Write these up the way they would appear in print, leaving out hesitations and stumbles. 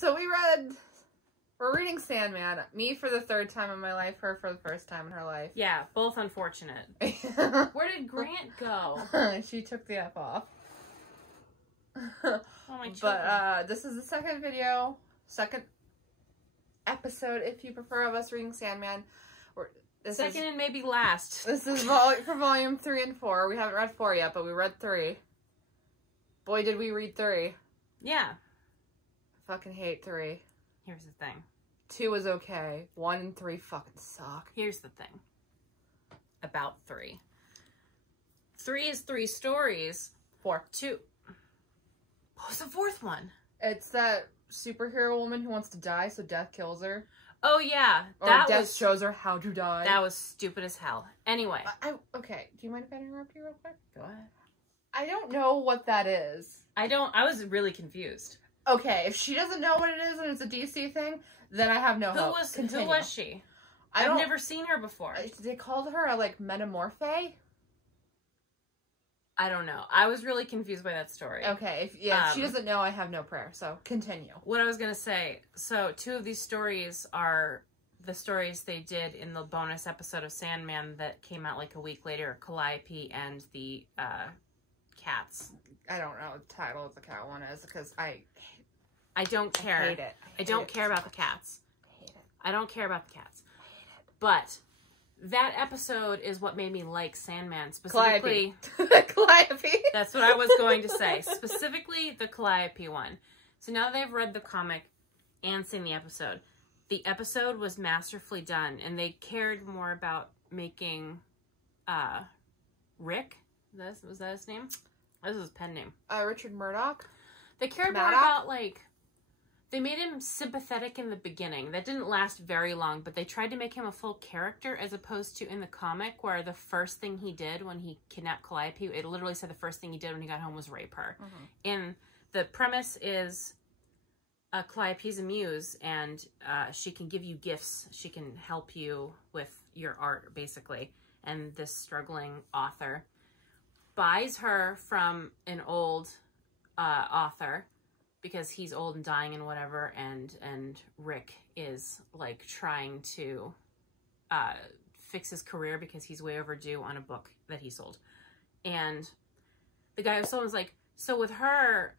So we're reading Sandman. Me for the third time in my life, her for the first time in her life. Yeah, both unfortunate. Where did Grant go? She took the F off. Oh, my children. But this is the second episode, if you prefer, of us reading Sandman. Second and maybe last. This is for volume 3 and 4. We haven't read 4 yet, but we read 3. Boy, did we read 3. Yeah. I fucking hate 3. Here's the thing. 2 was okay. 1 and 3 fucking suck. Here's the thing. About 3. 3 is 3 stories. 4. 2. What was the 4th one? It's that superhero woman who wants to die, so death kills her. Oh, yeah. Or death shows her how to die. That was stupid as hell. Anyway. Okay, do you mind if I interrupt you real quick? Go ahead. I don't know what that is. I was really confused. Okay, if she doesn't know what it is and it's a DC thing, then I have no hope. Who was she? I've never seen her before. They called her a, metamorphe? I don't know. I was really confused by that story. Okay, if she doesn't know, I have no prayer, so continue. What I was going to say, so 2 of these stories are the stories they did in the bonus episode of Sandman that came out like a week later, Calliope and the cats. I don't know what the title of the cat one is, because I don't care. I hate it. I don't care about the cats. I hate it. I don't care about the cats. I hate it. But that episode is what made me like Sandman. Specifically, Calliope. That's what I was going to say. Specifically, the Calliope one. So now they've read the comic and seen the episode was masterfully done, and they cared more about making Rick. Was that his name? That was his pen name. Richard Murdoch. They cared more about, they made him sympathetic in the beginning. That didn't last very long, but they tried to make him a full character as opposed to in the comic where the first thing he did when he kidnapped Calliope, it literally said the first thing he did when he got home was rape her. Mm-hmm. And the premise is Calliope's a muse, and she can give you gifts. She can help you with your art, basically. And this struggling author buys her from an old author because he's old and dying and whatever, and Rick is trying to fix his career because he's way overdue on a book that he sold. And the guy who sold was like, so with her,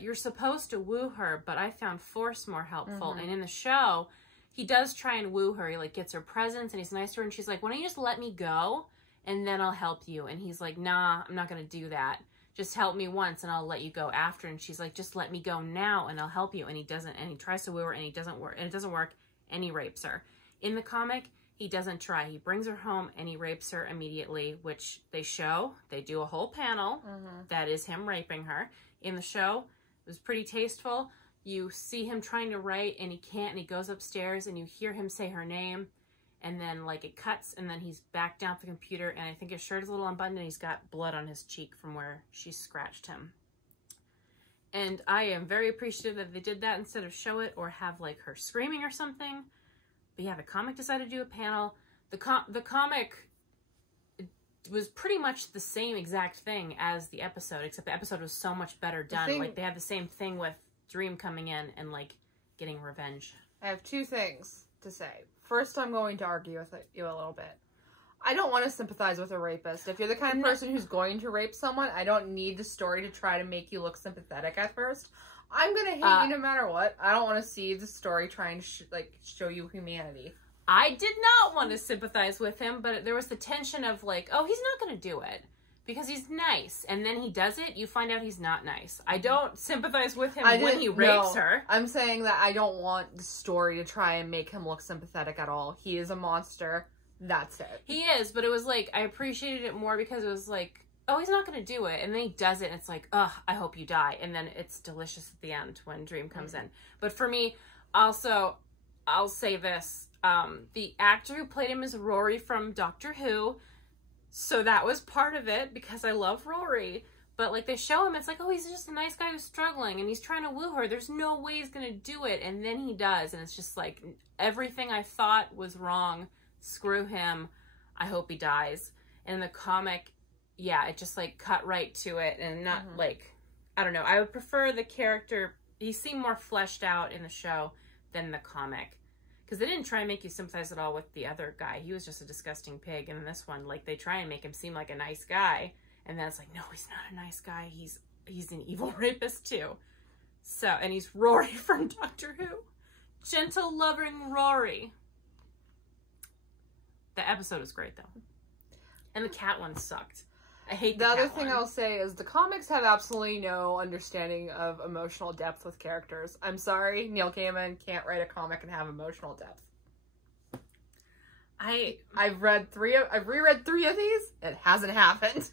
you're supposed to woo her, but I found force more helpful. Mm-hmm. And in the show, he does try and woo her. He gets her presents and he's nice to her, and she's like, why don't you just let me go and then I'll help you? And he's like, nah, I'm not gonna do that. Just help me once and I'll let you go after. And she's like, just let me go now and I'll help you. And he doesn't, and he tries to woo her and it doesn't work, and he rapes her. In the comic, he doesn't try. He brings her home and he rapes her immediately, which they do a whole panel that is him raping her. In the show, it was pretty tasteful. You see him trying to write and he can't, and he goes upstairs and you hear him say her name. And then, it cuts, and then he's back down at the computer, and I think his shirt is a little unbuttoned, and he's got blood on his cheek from where she scratched him. And I am very appreciative that they did that instead of show it or have, her screaming or something. But yeah, the comic decided to do a panel. The comic was pretty much the same exact thing as the episode, except the episode was so much better done. They had the same thing with Dream coming in and, getting revenge. I have 2 things to say. First, I'm going to argue with you a little bit. I don't want to sympathize with a rapist. If you're the kind of person who's going to rape someone, I don't need the story to try to make you look sympathetic at first. I'm going to hate you no matter what. I don't want to see the story trying to, show you humanity. I did not want to sympathize with him, but there was the tension of, oh, he's not going to do it because he's nice. And then he does it, you find out he's not nice. I don't sympathize with him when he rapes her. I'm saying that I don't want the story to try and make him look sympathetic at all. He is a monster. That's it. He is, but it was I appreciated it more because it was oh, he's not going to do it. And then he does it, and it's ugh, I hope you die. And then it's delicious at the end when Dream comes in. But for me, also, I'll say this. The actor who played him is Rory from Doctor Who. So that was part of it because I love Rory. But they show him, it's oh, he's just a nice guy who's struggling and he's trying to woo her. There's no way he's going to do it. And then he does. And it's just everything I thought was wrong. Screw him. I hope he dies. And in the comic, yeah, it just cut right to it and not I don't know. I would prefer the character he seemed more fleshed out in the show than the comic. Because they didn't try and make you sympathize at all with the other guy. He was just a disgusting pig. And in this one, like, they try and make him seem like a nice guy. And then it's like, no, he's not a nice guy. He's an evil rapist, too. So, and he's Rory from Doctor Who. Gentle, loving Rory. The episode was great, though. And the cat one sucked. I hate the cat other thing one. I'll say is the comics have absolutely no understanding of emotional depth with characters. I'm sorry, Neil Gaiman can't write a comic and have emotional depth. I've reread 3 of these. It hasn't happened.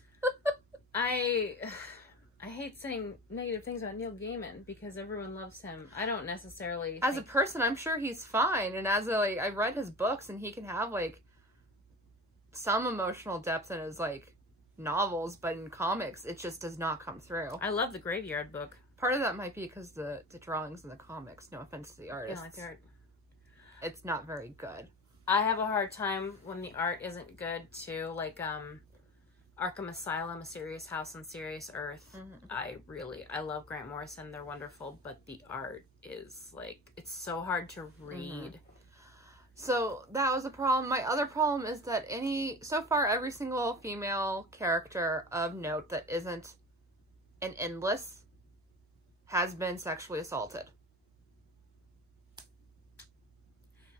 I hate saying negative things about Neil Gaiman because everyone loves him. I don't necessarily As a person, I'm sure he's fine, and as a, like, I've read his books and he can have like some emotional depth in his like novels, but in comics it just does not come through. I love the Graveyard book. Part of that might be because the drawings in the comics, no offense to the artists, Like the art. It's not very good. I have a hard time when the art isn't good too, like Arkham Asylum, A Serious House on Serious Earth. I love Grant Morrison, they're wonderful, but the art is like, it's so hard to read. So that was a problem. My other problem is that so far every single female character of note that isn't an endless has been sexually assaulted.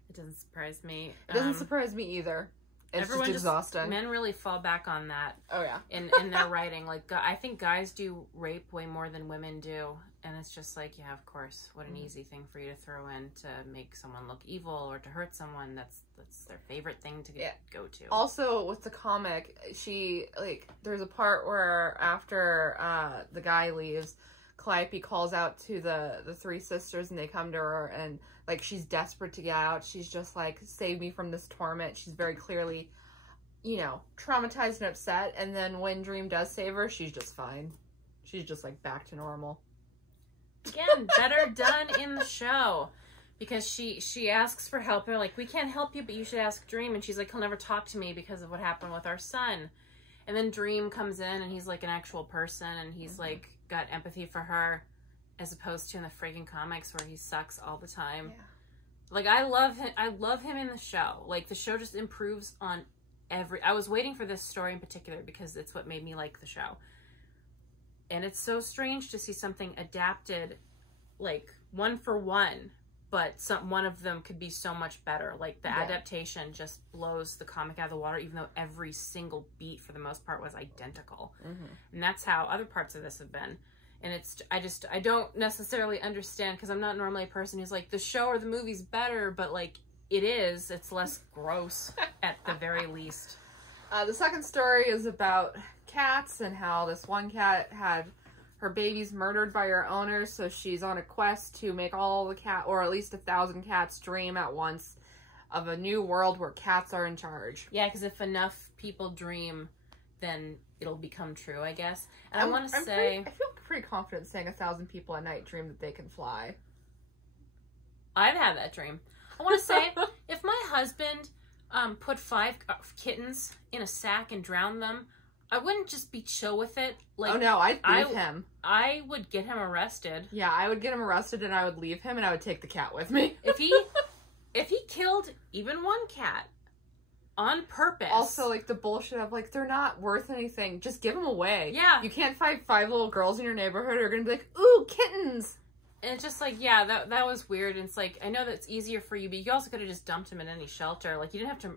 It doesn't surprise me. It doesn't surprise me either. It's just exhausting. Men really fall back on that. Oh yeah. In their writing, like I think guys do rape way more than women do, and it's just like, yeah, of course, what an easy thing for you to throw in to make someone look evil or to hurt someone. That's their favorite thing to go to. Also, with the comic, there's a part where after the guy leaves, Calliope calls out to the 3 sisters, and they come to her, and like she's desperate to get out. She's just like, save me from this torment. She's very clearly, traumatized and upset. And then when Dream does save her, she's just fine. She's just like back to normal. Again, better done in the show. Because she asks for help. They're like, we can't help you, but you should ask Dream. And she's like, he'll never talk to me because of what happened with our son. And then Dream comes in, and he's like an actual person, and he's like got empathy for her, as opposed to in the friggin' comics where he sucks all the time. Yeah. Like, I love him in the show. Like, the show just improves on I was waiting for this story in particular because it's what made me like the show. And it's so strange to see something adapted, like, 1 for 1, but one of them could be so much better. Like, the adaptation just blows the comic out of the water, even though every single beat, for the most part, was identical. And that's how other parts of this have been. And I don't necessarily understand, because I'm not normally a person who's like, the show or the movie's better, but like, it's less gross at the very least. The second story is about cats and how this one cat had her babies murdered by her owners, so she's on a quest to make all the or at least 1,000 cats dream at once of a new world where cats are in charge. Yeah, because if enough people dream, then it'll become true, I guess. And I want to say... I feel pretty confident saying 1,000 people at night dream that they can fly. I've had that dream. I want to say, if my husband put 5 kittens in a sack and drowned them, I wouldn't just be chill with it. Like, oh no, I'd leave him. I would get him arrested. Yeah, I would get him arrested, and I would leave him, and I would take the cat with me. If he killed even one cat on purpose. Also, like, the bullshit of, like, they're not worth anything. Just give them away. Yeah. You can't find 5 little girls in your neighborhood who are going to be like, ooh, kittens. And it's just like, yeah, that was weird. And it's like, I know that's easier for you, but you also could have just dumped him in any shelter. Like, you didn't have to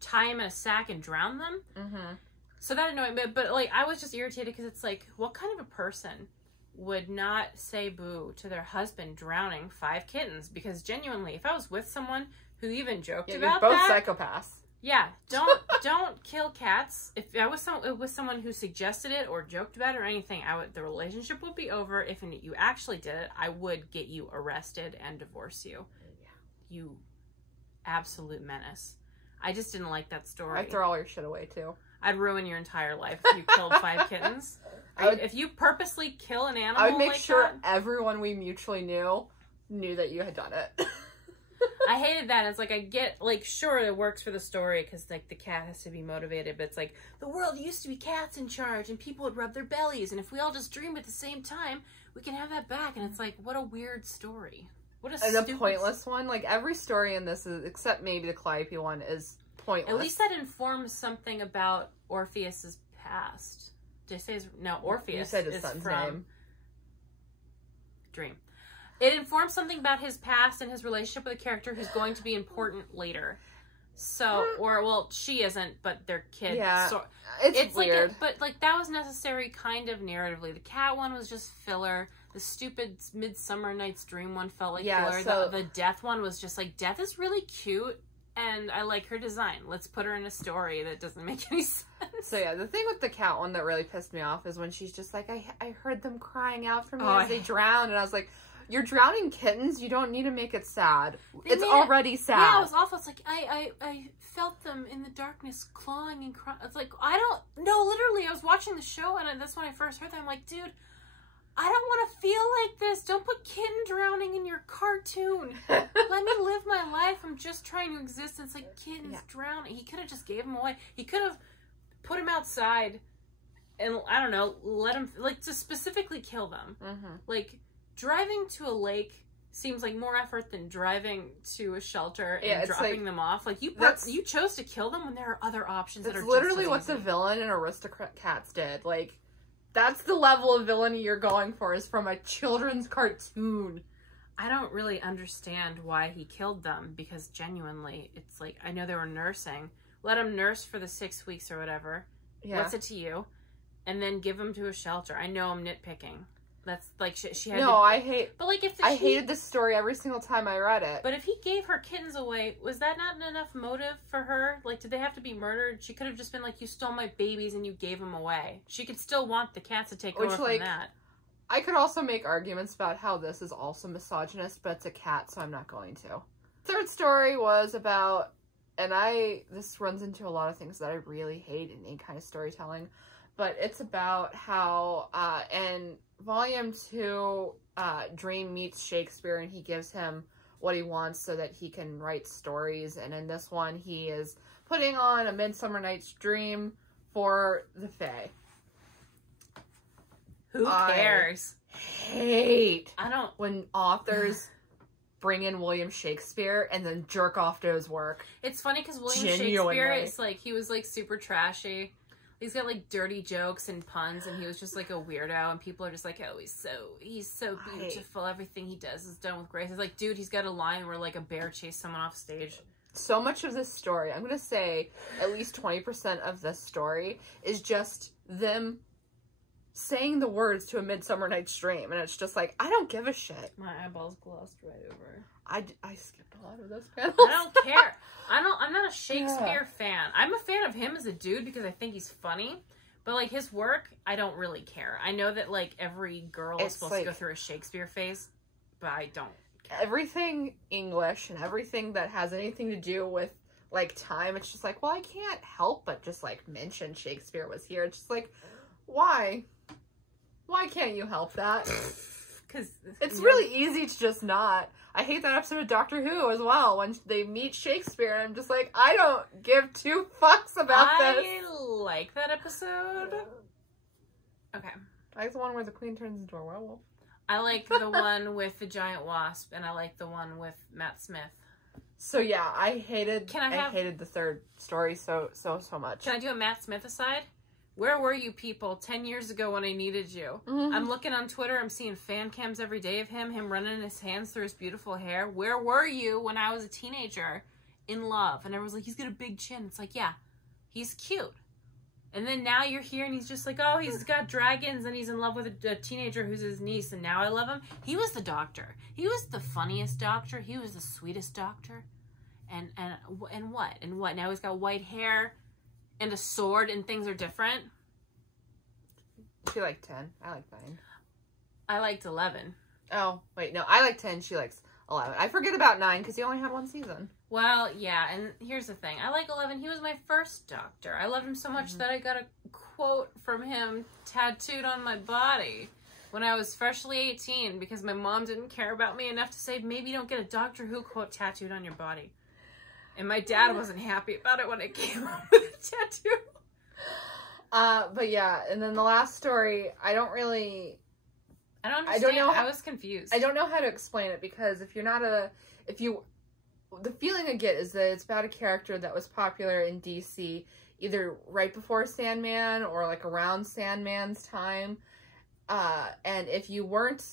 tie him in a sack and drown them. So that annoyed me. But like, I was just irritated because it's like, what kind of a person would not say boo to their husband drowning 5 kittens? Because genuinely, if I was with someone who even joked about you're both that... psychopaths. Yeah, don't kill cats. If I was with someone who suggested it or joked about it or anything, the relationship would be over. If you actually did it, I would get you arrested and divorce you. Yeah. You absolute menace. I just didn't like that story. I'd throw all your shit away too. I'd ruin your entire life if you killed 5 kittens. If you purposely kill an animal, I would make like sure that, everyone we mutually knew that you had done it. I hated that. It's like, I get, like, sure, it works for the story because, like, the cat has to be motivated, but it's like, the world used to be cats in charge and people would rub their bellies, and if we all just dream at the same time, we can have that back. And it's like, what a weird story. What a stupid... And a pointless one. Like, every story in this, is, except maybe the Calliope one, is pointless. At least that informs something about Orpheus's past. Did I say his... No, Orpheus you said his son's name. Dream. It informs something about his past and his relationship with a character who's going to be important later. So, or, well, she isn't, but their kid. Yeah, so, it's weird. Like but, like, that was necessary kind of narratively. The cat one was just filler. The stupid Midsummer Night's Dream one felt like filler. So... The Death one was just like, Death is really cute, and I like her design. Let's put her in a story that doesn't make any sense. So, yeah, the thing with the cat one that really pissed me off is when she's just like, I heard them crying out for me as they drowned, and I was like... You're drowning kittens. You don't need to make it sad. It's already sad. Yeah, it was awful. It's like, I felt them in the darkness clawing and crying. It's like, I don't... No, literally, I was watching the show, and that's when I first heard that. I'm like, dude, I don't want to feel like this. Don't put kitten drowning in your cartoon. Let me live my life. I'm just trying to exist. It's like, kittens drowning. He could have just gave him away. He could have put him outside and, I don't know, let him... Like, to specifically kill them. Mm-hmm. Like... Driving to a lake seems like more effort than driving to a shelter and dropping them off. Like, you chose to kill them when there are other options that are just literally what the villain in Aristocats did. Like, that's the level of villainy you're going for, is from a children's cartoon. I don't really understand why he killed them, because genuinely, it's like, I know they were nursing. Let them nurse for the 6 weeks or whatever. Yeah. What's it to you? And then give them to a shelter. I know I'm nitpicking. That's like she had. No, I hate. But like, I hated this story every single time I read it. But if he gave her kittens away, was that not enough motive for her? Like, did they have to be murdered? She could have just been like, "You stole my babies and you gave them away." She could still want the cats to take over from that. I could also make arguments about how this is also misogynist, but it's a cat, so I'm not going to. Third story was about, and this runs into a lot of things that I really hate in any kind of storytelling, but it's about how in Volume 2, Dream meets Shakespeare and he gives him what he wants so that he can write stories. And in this one, he is putting on A Midsummer Night's Dream for the Fae. Who cares? I don't. When authors bring in William Shakespeare and then jerk off to his work. It's funny because William Shakespeare is like, he was like super trashy. He's got like dirty jokes and puns, and he was just like a weirdo, and people are just like, oh, he's so beautiful. Everything he does is done with grace. It's like, dude, he's got a line where like a bear chased someone off stage. So much of this story, I'm going to say at least 20% of this story is just them saying the words to A Midsummer Night's Dream, and it's just like, I don't give a shit. My eyeballs glossed right over. I skipped a lot of those panels. I don't care. I'm not a Shakespeare fan. I'm a fan of him as a dude because I think he's funny, but like his work, I don't really care. I know that like every girl is supposed to go through a Shakespeare phase, but I don't care. Everything English and everything that has anything to do with like time, it's just like, well, I can't help but just like mention Shakespeare was here. It's just like, why? Why can't you help that? Because it's really easy to just not. I hate that episode of Doctor Who as well, when they meet Shakespeare, and I'm just like, I don't give two fucks about this. I like that episode. Okay. I like the one where the queen turns into a werewolf. I like the one with the giant wasp, and I like the one with Matt Smith. So yeah, I hated the third story so much. Can I do a Matt Smith aside? Where were you people 10 years ago when I needed you? Mm-hmm. I'm looking on Twitter. I'm seeing fan cams every day of him running his hands through his beautiful hair. Where were you when I was a teenager in love? And everyone's like, he's got a big chin. It's like, yeah, he's cute. And then now you're here and he's just like, oh, he's got dragons and he's in love with a teenager who's his niece and now I love him. He was the doctor. He was the funniest doctor. He was the sweetest doctor. And what? And what? Now he's got white hair and a sword and things are different. She liked 10. I like 9. I liked 11. Oh, wait, no. I like 10. She likes 11. I forget about 9 because he only had one season. Well, yeah, and here's the thing. I like 11. He was my first doctor. I loved him so much that I got a quote from him tattooed on my body when I was freshly 18 because my mom didn't care about me enough to say, maybe don't get a Doctor Who quote tattooed on your body. And my dad wasn't happy about it when it came out with a tattoo. But yeah, and then the last story, I I don't understand. I was confused. I don't know how to explain it, because if you're not the feeling I get is that it's about a character that was popular in DC either right before Sandman or like around Sandman's time. And if you weren't,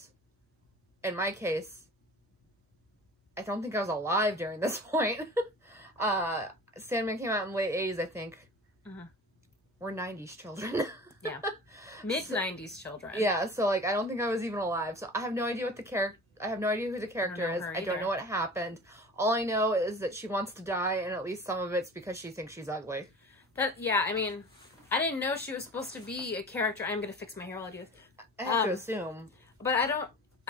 in my case, I don't think I was alive during this point. Sandman came out in late 80s, I think. Uh-huh. We're 90s children. Yeah. Mid-90s children. Yeah, so like I don't think I was even alive. So I have no idea I have no idea who the character is. I don't know what happened. All I know is that she wants to die, and at least some of it's because she thinks she's ugly. I mean, I didn't know she was supposed to be a character. I'm gonna fix my hair while I do this. I have to assume. But I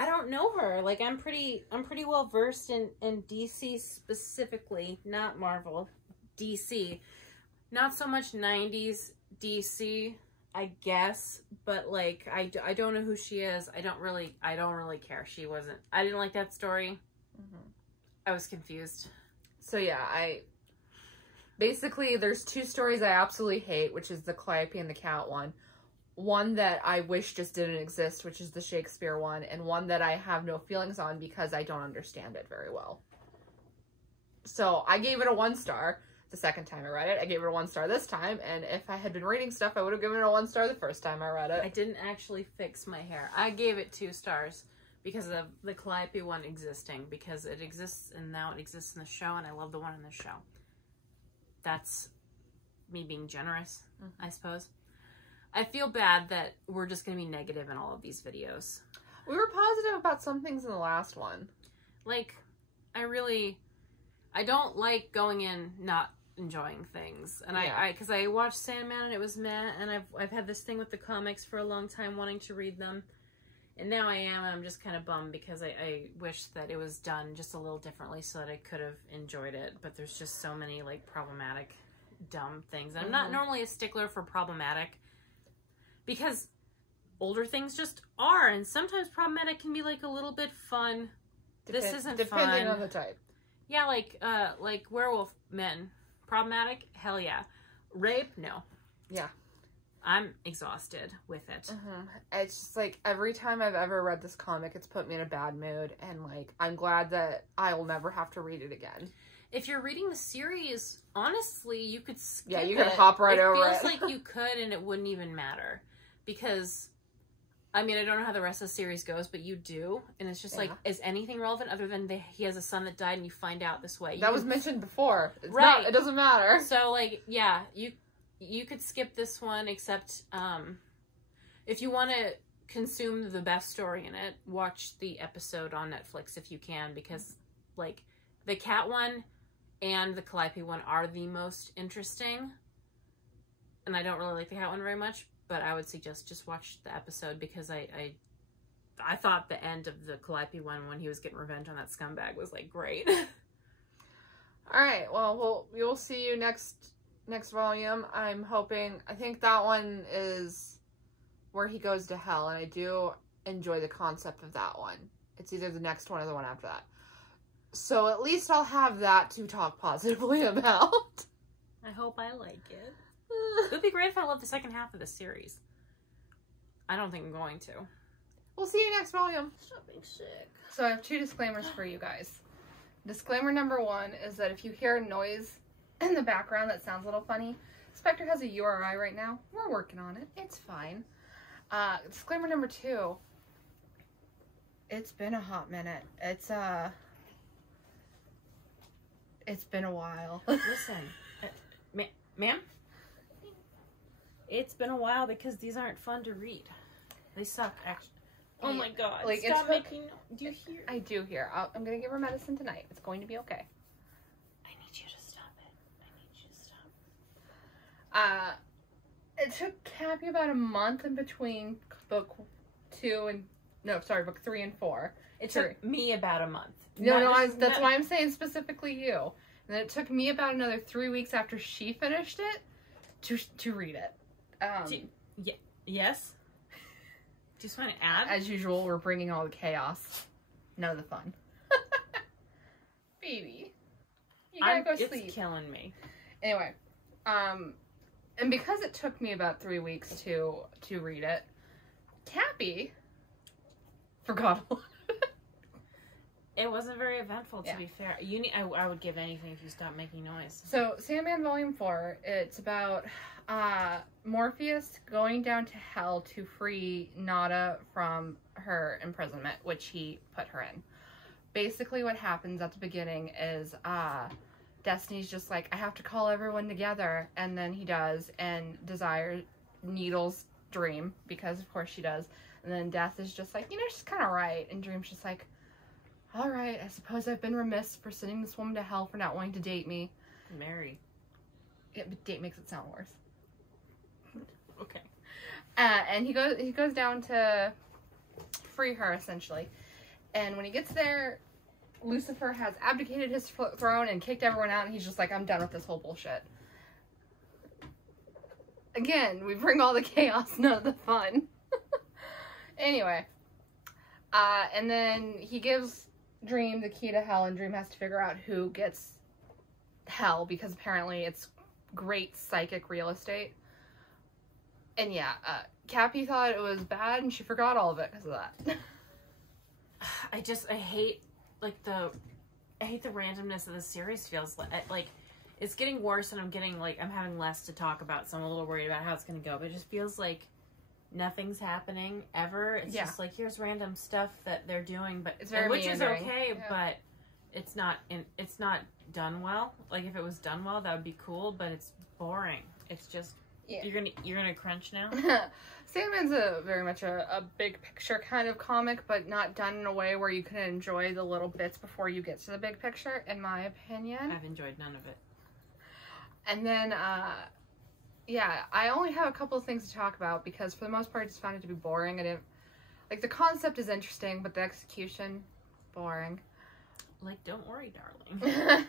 don't know her. Like, I'm pretty well versed in DC specifically, not Marvel. DC. Not so much 90s DC, I guess, but like I don't know who she is. I don't really care. I didn't like that story. Mm-hmm. I was confused. So yeah, basically there's two stories I absolutely hate, which is the Calliope and the Cat one. One that I wish just didn't exist, which is the Shakespeare one, and one that I have no feelings on because I don't understand it very well. So I gave it a 1 star the second time I read it. I gave it a 1 star this time, and if I had been reading stuff, I would have given it a 1 star the first time I read it. I didn't actually fix my hair. I gave it 2 stars because of the Calliope one existing, because it exists, and now it exists in the show, and I love the one in the show. That's me being generous, I suppose. I feel bad that we're just going to be negative in all of these videos. We were positive about some things in the last one. Like, I don't like going in not enjoying things. And because I watched Sandman and it was meh, and I've had this thing with the comics for a long time wanting to read them. And now I'm just kind of bummed because I wish that it was done just a little differently so that I could have enjoyed it. But there's just so many, like, problematic, dumb things. And I'm not normally a stickler for problematic, because older things just are, and sometimes problematic can be like a little bit fun. This isn't depending fun. On the type. Yeah, like werewolf men. Problematic? Hell yeah. Rape? No. Yeah. I'm exhausted with it. It's just like every time I've ever read this comic, it's put me in a bad mood, and like I'm glad that I will never have to read it again. If you're reading the series, honestly, you could skip you could hop right over it. It feels like you could, and it wouldn't even matter. Because, I mean, I don't know how the rest of the series goes, but you do. And it's just like, is anything relevant other than he has a son that died and you find out this way? That was mentioned before. Right. It doesn't matter. So, like, yeah, you could skip this one, except if you want to consume the best story in it, watch the episode on Netflix if you can, because, like, the Cat one and the Calliope one are the most interesting. And I don't really like the Cat one very much. But I would suggest just watch the episode, because I thought the end of the Calliope one, when he was getting revenge on that scumbag, was like great. All right, well we'll see you next volume. I think that one is where he goes to hell, and I do enjoy the concept of that one. It's either the next one or the one after that. So at least I'll have that to talk positively about. I hope I like it. It would be great if I loved the second half of the series. I don't think I'm going to. We'll see you next volume. Stop being sick. So I have 2 disclaimers for you guys. Disclaimer number 1 is that if you hear a noise in the background that sounds a little funny, Spectre has a URI right now. We're working on it. It's fine. Disclaimer number 2. It's been a hot minute. It's been a while. Listen, ma'am? It's been a while because these aren't fun to read. They suck, actually. Oh my god. Like, stop making... Do you hear? I do hear. I'm going to give her medicine tonight. It's going to be okay. I need you to stop it. I need you to stop. It took Cappy about a month in between book 3 and 4. It took me about a month. That's why I'm saying specifically you. And then it took me about another 3 weeks after she finished it to read it. Yes? Do you just want to add? As usual, we're bringing all the chaos. None of the fun. Baby. You gotta go sleep. It's killing me. Anyway. And because it took me about 3 weeks to read it, Cappy forgot a lot. It wasn't very eventful, to be fair. I would give anything if you stopped making noise. So, Sandman Volume 4, it's about Morpheus going down to hell to free Nada from her imprisonment, which he put her in. Basically, what happens at the beginning is Destiny's just like, I have to call everyone together, and then he does, and Desire needles Dream, because of course she does, and then Death is just like, she's kind of right, and Dream's just like, all right, I suppose I've been remiss for sending this woman to hell for not wanting to date me. Marry. Yeah, but date makes it sound worse. Okay. And he goes down to free her, essentially. And when he gets there, Lucifer has abdicated his throne and kicked everyone out, and he's just like, I'm done with this whole bullshit. Again, we bring all the chaos, none of the fun. Anyway. And then he gives Dream the key to hell, and Dream has to figure out who gets hell, because apparently it's great psychic real estate. And yeah, Cappy thought it was bad, and she forgot all of it because of that. I hate, the randomness of the series. Feels like it's getting worse, and I'm having less to talk about, so I'm a little worried about how it's going to go, but it just feels like nothing's happening ever. It's just like, here's random stuff that they're doing, but it's very which meandering. Is okay, but it's not done well. Like, if it was done well, that would be cool, but it's boring. It's just you're gonna crunch now. Sandman's very much a big picture kind of comic, but not done in a way where you can enjoy the little bits before you get to the big picture, in my opinion. I've enjoyed none of it. And then I only have a couple of things to talk about, because for the most part I just found it to be boring. I didn't the concept is interesting, but the execution, boring. Don't worry, darling.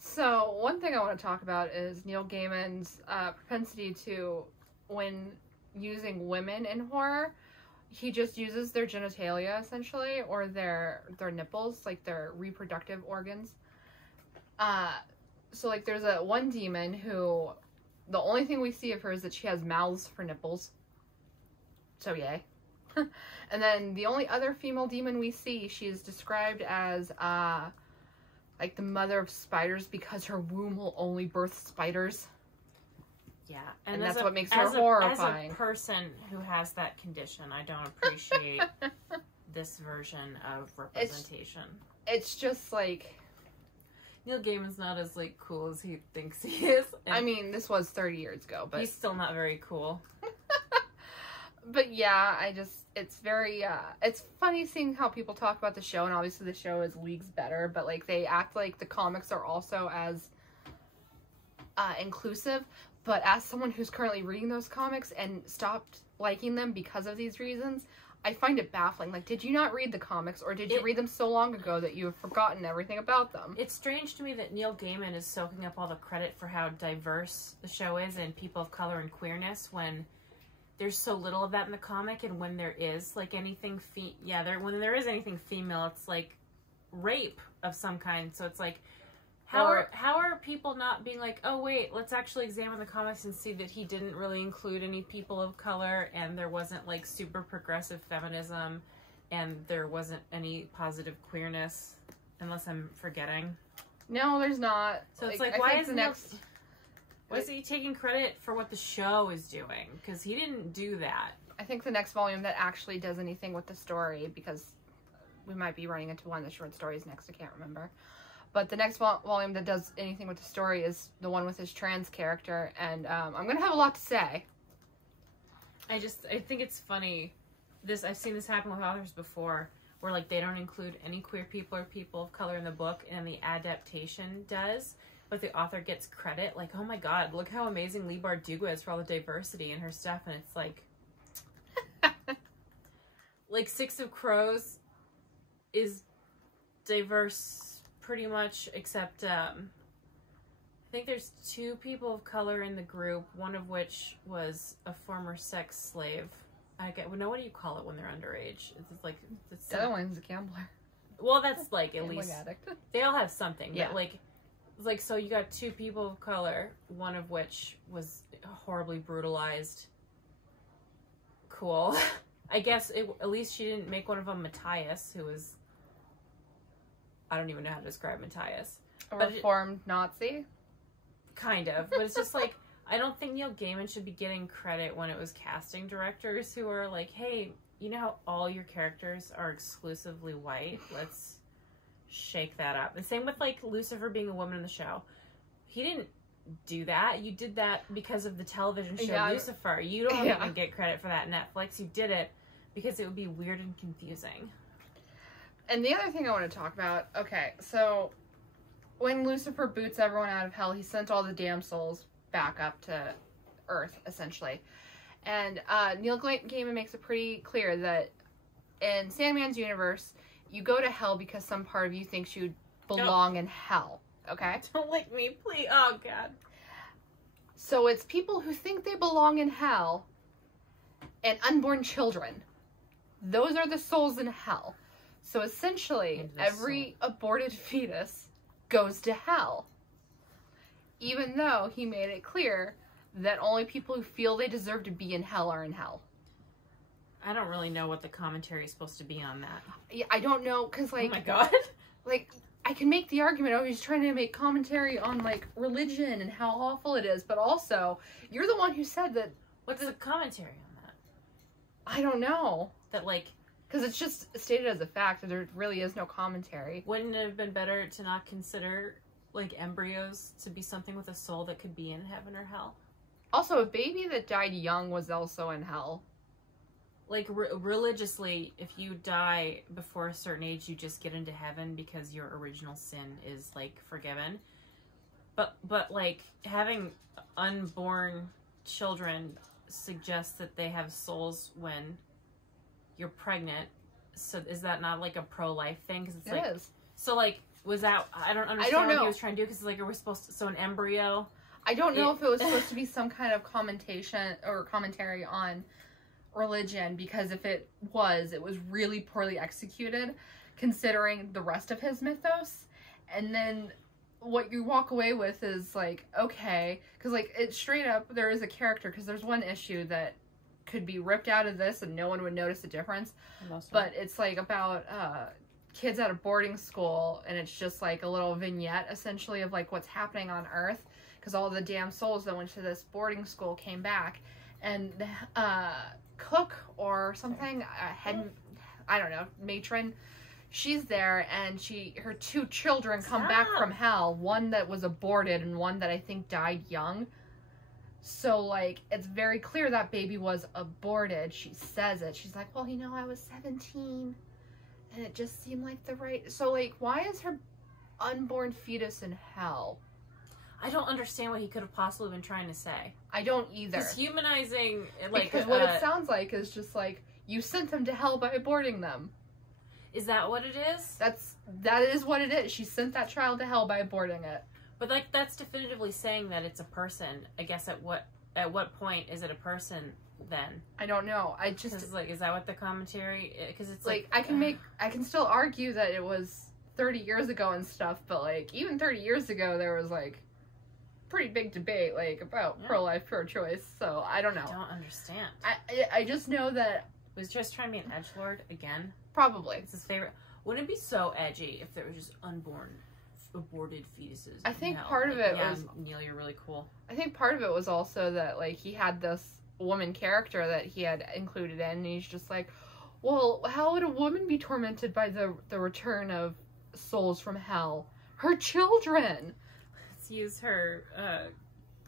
So one thing I want to talk about is Neil Gaiman's propensity to, when using women in horror, he just uses their genitalia, essentially, or their nipples, like their reproductive organs. So there's one demon who, the only thing we see of her is that she has mouths for nipples. So yay. And then the only other female demon we see, she's described as the mother of spiders, because her womb will only birth spiders. Yeah, and that's what makes her horrifying. As a person who has that condition, I don't appreciate this version of representation. It's just Neil Gaiman's not as cool as he thinks he is. I mean, this was 30 years ago, but he's still not very cool. But yeah, it's very, it's funny seeing how people talk about the show, and obviously the show is leagues better, but they act like the comics are also as inclusive. But as someone who's currently reading those comics and stopped liking them because of these reasons, I find it baffling. Did you not read the comics, or did you read them so long ago that you have forgotten everything about them? It's strange to me that Neil Gaiman is soaking up all the credit for how diverse the show is and people of color and queerness, when there's so little of that in the comic, and when there is anything when there is anything female, it's rape of some kind. So it's how are people not being oh wait, let's actually examine the comics and see that he didn't really include any people of color, and there wasn't super progressive feminism, and there wasn't any positive queerness, unless I'm forgetting. No, there's not. So it's why is the next? Why is he taking credit for what the show is doing? Because he didn't do that. I think the next volume that actually does anything with the story, because we might be running into one of the short stories next, I can't remember. But the next volume that does anything with the story is the one with his trans character, and I'm going to have a lot to say. I think it's funny. I've seen this happen with authors before, where they don't include any queer people or people of color in the book, and the adaptation does. But the author gets credit, oh my god, look how amazing Leigh Bardugo is for all the diversity in her stuff, and it's Six of Crows is diverse pretty much, except I think there's 2 people of color in the group, one of which was a former sex slave. What do you call it when they're underage? It's the other one's a gambler. Well, that's at least addict. They all have something, yeah. But so you got 2 people of color, one of which was horribly brutalized. Cool. I guess at least she didn't make one of them Matthias, who was... I don't even know how to describe Matthias. A reformed Nazi? Kind of. But it's just like, I don't think Neil Gaiman should be getting credit when it was casting directors who are like, hey, you know how all your characters are exclusively white? Let's shake that up. And same with, like, Lucifer being a woman in the show. He didn't do that. You did that because of the television show Lucifer. You don't even get credit for that, Netflix. You did it because it would be weird and confusing. And the other thing I want to talk about, okay, so when Lucifer boots everyone out of hell, he sent all the damn souls back up to Earth, essentially. And Neil Gaiman makes it pretty clear that in Sandman's universe, you go to hell because some part of you thinks you belong in hell, okay? Don't lick me, please. Oh, God. So it's people who think they belong in hell and unborn children. Those are the souls in hell. So essentially, every aborted fetus goes to hell. Even though he made it clear that only people who feel they deserve to be in hell are in hell. I don't really know what the commentary is supposed to be on that. Yeah, I don't know, because, like... Oh my God. Like, I can make the argument, oh, he's trying to make commentary on, like, religion and how awful it is, but also, you're the one who said that... What's the commentary on that? I don't know. That, like... Because it's just stated as a fact that there really is no commentary. Wouldn't it have been better to not consider, like, embryos to be something with a soul that could be in heaven or hell? Also, a baby that died young was also in hell. Like, religiously, if you die before a certain age, you just get into heaven because your original sin is, like, forgiven. But like, having unborn children suggests that they have souls when you're pregnant. So is that not, like, a pro-life thing? Cause it's it is. So, like, was that... I don't understand what he was trying to do, because, like, are we supposed to... So an embryo... I don't know if it was supposed to be some kind of commentation or commentary on religion, because if it was really poorly executed, considering the rest of his mythos. And then what you walk away with is, like, okay, because, like, it's straight up, there is a character, because there's one issue that could be ripped out of this and no one would notice the difference. But it's, like, about kids at a boarding school, and it's just, like, a little vignette, essentially, of, like, what's happening on Earth, because all the damn souls that went to this boarding school came back, and the cook or something, I don't know, matron, she's there, and her two children come back from hell, one that was aborted and one that I think died young. So, like, it's very clear that baby was aborted. She says it. She's like, well, you know, I was 17, and it just seemed like the right... So, like, why is her unborn fetus in hell? I don't understand what he could have possibly been trying to say. I don't either. He's humanizing, like... Because what it sounds like is just, like, you sent them to hell by aborting them. Is that what it is? That is what it is. She sent that child to hell by aborting it. But, like, that's definitively saying that it's a person. I guess at what point is it a person then? I don't know. I just... like, is that what the commentary... Because it's like... I can still argue that it was 30 years ago and stuff, but, like, even 30 years ago there was, like, pretty big debate, like, about pro-life, pro-choice, so I don't know. I don't understand. I just know that... Was just trying to be an edgelord again? Probably. It's his favorite. Wouldn't it be so edgy if there was just aborted fetuses? I think part of it was... Neil, you're really cool. I think part of it was also that, like, he had this woman character that he had included in, and he's just like, well, how would a woman be tormented by the return of souls from hell? Her children! Let's use her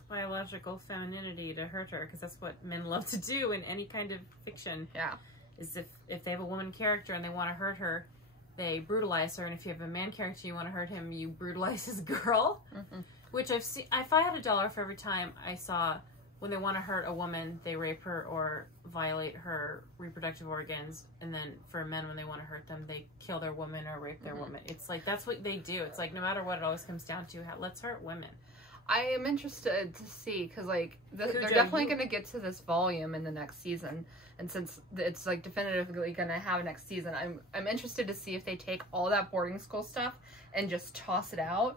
biological femininity to hurt her, because that's what men love to do in any kind of fiction. Yeah. Is if they have a woman character and they want to hurt her, they brutalize her, and if you have a man character you want to hurt him, you brutalize his girl. Mm-hmm. Which I've seen. If I had $1 for every time I saw when they want to hurt a woman, they rape her or violate her reproductive organs, and then for men, when they want to hurt them, they kill their woman or rape their woman. It's like, that's what they do. It's like, no matter what, it always comes down to, let's hurt women. I am interested to see, because, like, they're definitely going to get to this volume in the next season. And since it's, like, definitively going to have a next season, I'm interested to see if they take all that boarding school stuff and just toss it out.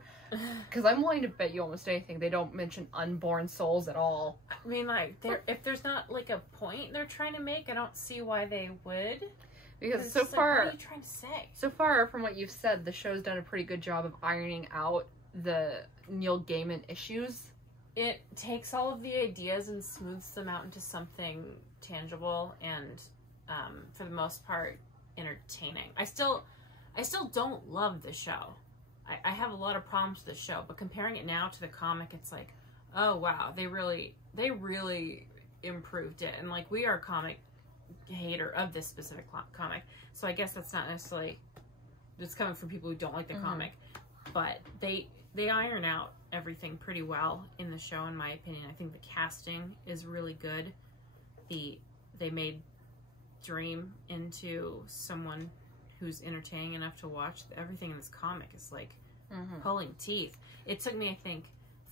Because I'm willing to bet you almost anything. They don't mention unborn souls at all. I mean, like, if there's not, like, a point they're trying to make, I don't see why they would. Because so far... Like, what are you trying to say? So far, from what you've said, the show's done a pretty good job of ironing out the Neil Gaiman issues. It takes all of the ideas and smooths them out into something tangible and, for the most part, entertaining. I still don't love the show. I have a lot of problems with the show, but comparing it now to the comic, it's like, oh wow, they really improved it. And like, we are a comic hater of this specific comic, so I guess that's not necessarily, it's coming from people who don't like the comic, but they iron out everything pretty well in the show, in my opinion. I think the casting is really good. They made Dream into someone who's entertaining enough to watch. Everything in this comic is like pulling teeth. It took me, I think,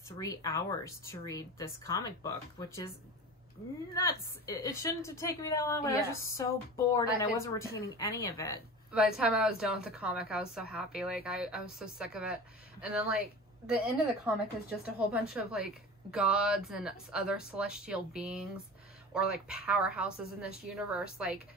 3 hours to read this comic book, which is nuts. It shouldn't have taken me that long, but I was just so bored and I wasn't retaining any of it. By the time I was done with the comic, I was so happy. Like, I was so sick of it. And then, like, the end of the comic is just a whole bunch of, like, gods and other celestial beings or, like, powerhouses in this universe, like,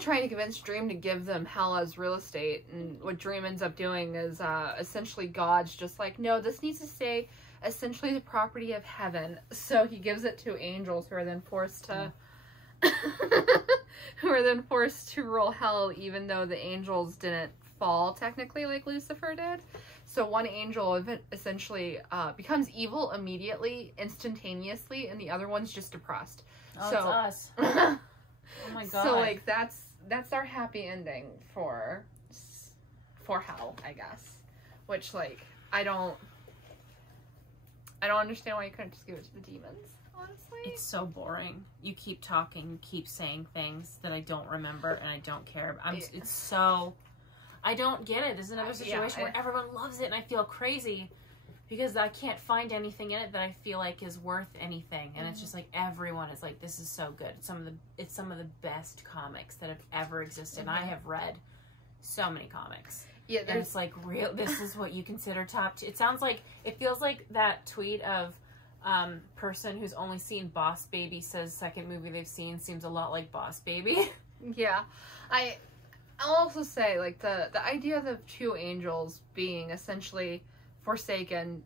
trying to convince Dream to give them hell as real estate. And what Dream ends up doing is essentially God's just like, no, this needs to stay essentially the property of heaven. So he gives it to angels who are then forced to rule hell, even though the angels didn't fall technically like Lucifer did. So one angel essentially becomes evil immediately, instantaneously, and the other one's just depressed. Oh, so, it's us. Oh my god. So like that's our happy ending for hell, I guess. Which, like, I don't understand why you couldn't just give it to the demons, honestly. It's so boring. You keep talking, you keep saying things that I don't remember and I don't care. It's so, I don't get it. This is another situation where everyone loves it and I feel crazy because I can't find anything in it that I feel like is worth anything. And it's just like, everyone is like, this is so good. It's some of the best comics that have ever existed. And I have read so many comics. Yeah, and it's like, real. This is what you consider top two. It feels like that tweet of person who's only seen Boss Baby says second movie they've seen seems a lot like Boss Baby. Yeah. I'll also say, like, the idea of the two angels being essentially forsaken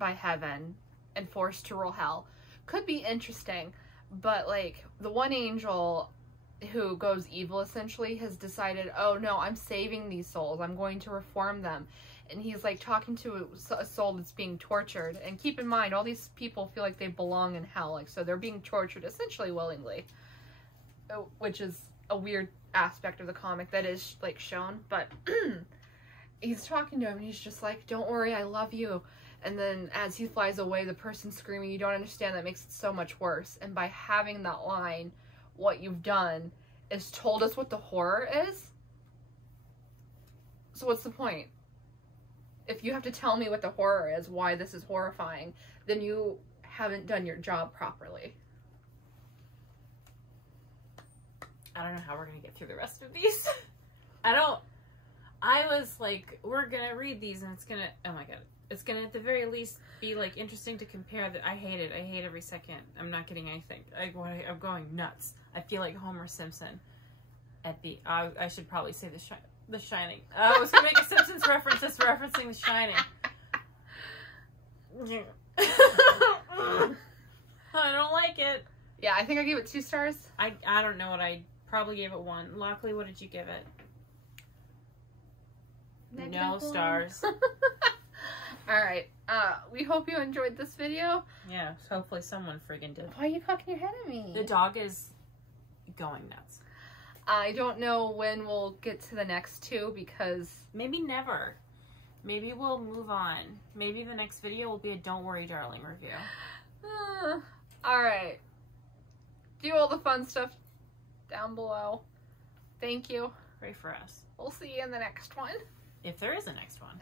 by heaven and forced to rule hell could be interesting, but, like, the one angel who goes evil essentially has decided, oh no, I'm saving these souls, I'm going to reform them, and he's like talking to a soul that's being tortured. And keep in mind, all these people feel like they belong in hell, like, so they're being tortured essentially willingly, which is a weird aspect of the comic that is, like, shown. But he's talking to him and he's just like, don't worry, I love you. And then as he flies away, the person's screaming, you don't understand, that makes it so much worse. And by having that line, what you've done is told us what the horror is. So what's the point? If you have to tell me what the horror is, why this is horrifying, then you haven't done your job properly. I don't know how we're gonna get through the rest of these. I was like, we're gonna read these and it's gonna, oh my god, it's gonna at the very least be like interesting to compare. That I hate it. I hate every second. I'm not getting anything. I'm going nuts. I feel like Homer Simpson at the, I should probably say The Shining. I was gonna make a Simpsons reference just referencing The Shining. I don't like it. Yeah, I think I gave it 2 stars. I don't know what I probably gave it 1. Lockley, what did you give it? No stars. Alright, we hope you enjoyed this video. Yeah, hopefully someone friggin' did. Why are you cocking your head at me? The dog is going nuts. I don't know when we'll get to the next 2 because... Maybe never. Maybe we'll move on. Maybe the next video will be a Don't Worry Darling review. Alright. Do all the fun stuff down below. Thank you. Pray for us. We'll see you in the next one. If there is a next one.